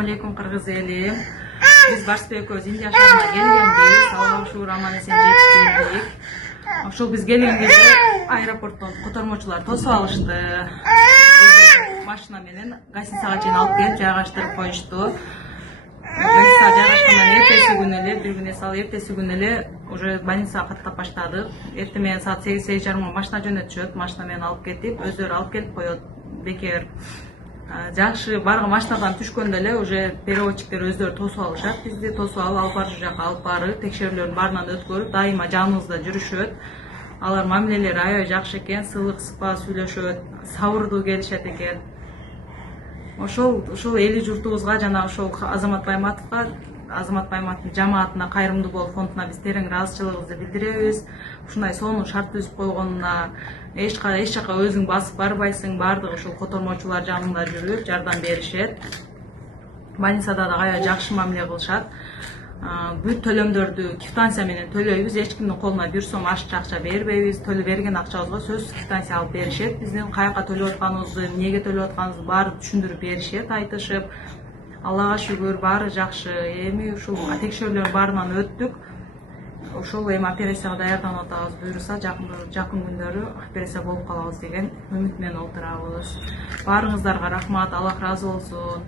Assalamu alaikum Kırgız eli. Biz Барсбек өз Индия шаарына келгенбиз. Аллага шүгүр аман эсен жетип келдик. Ошол биз келген кезде аэропорттон котормочулар тосуп алышты. Машина менен гостиницага чейин алып келип жайгаштырып коюшту. Гостиницага жайгашкандан эртеси күнү эле, бир күн эс алып эртеси күнү эле уже больницага каттап баштадык. Эртең менен саат 8:30 машина жөнөтүшөт. Машина менен алып кетип, өздөрү алып келип коет. Бекер жакшы баргы машинадан түшкөндө эле уже переводчиктер өздөрү тосуп алышат. Бизди тосуп алып барыш жака алып барып, текшерүүлөрдүн баарынан өткөрүп, дайыма жаныбызда жүрүшөт. Алар мамилелери аябай жакшы экен, сылык сыпа сүйлөшөт, сабырдуу келишет экен. Ошол эли журтубузга жана ошол Азамат Байматовго, Азамат Байматовдун жамаатына, Кайрымдуу Бол фондуна биз терең ыраазычылыгыбызды билдиребиз. Ушундай сонун шарт түзүп койгонуна эч жака өзүң басып барбайсың, баардыгы ушул котормочулар жанында жүрүп жардам беришет. Больницада да аябай жакшы мамиле кылышат. Бүт төлөмдөрдү квитанция менен төлөйбүз, эч кимдин колуна бир сом ашча акча бербейбиз. Төлөп берген акчабызга сөзсүз квитанция алып беришет. Биздин каяка төлөп атканыбызды, эмнеге төлөп атканыбызды баары түшүндүрүп беришет, айтышып. Аллага шүгүр, баары жакшы. Эми ушул текшерүүлөрдүн баарынан өттүк. Ошол эми операцияга даярданып атабыз. Буюрса жакын күндөрү операция болуп калабыз деген үмүт менен отурабыз. Баарыңыздарга рахмат, Аллах ыраазы болсун.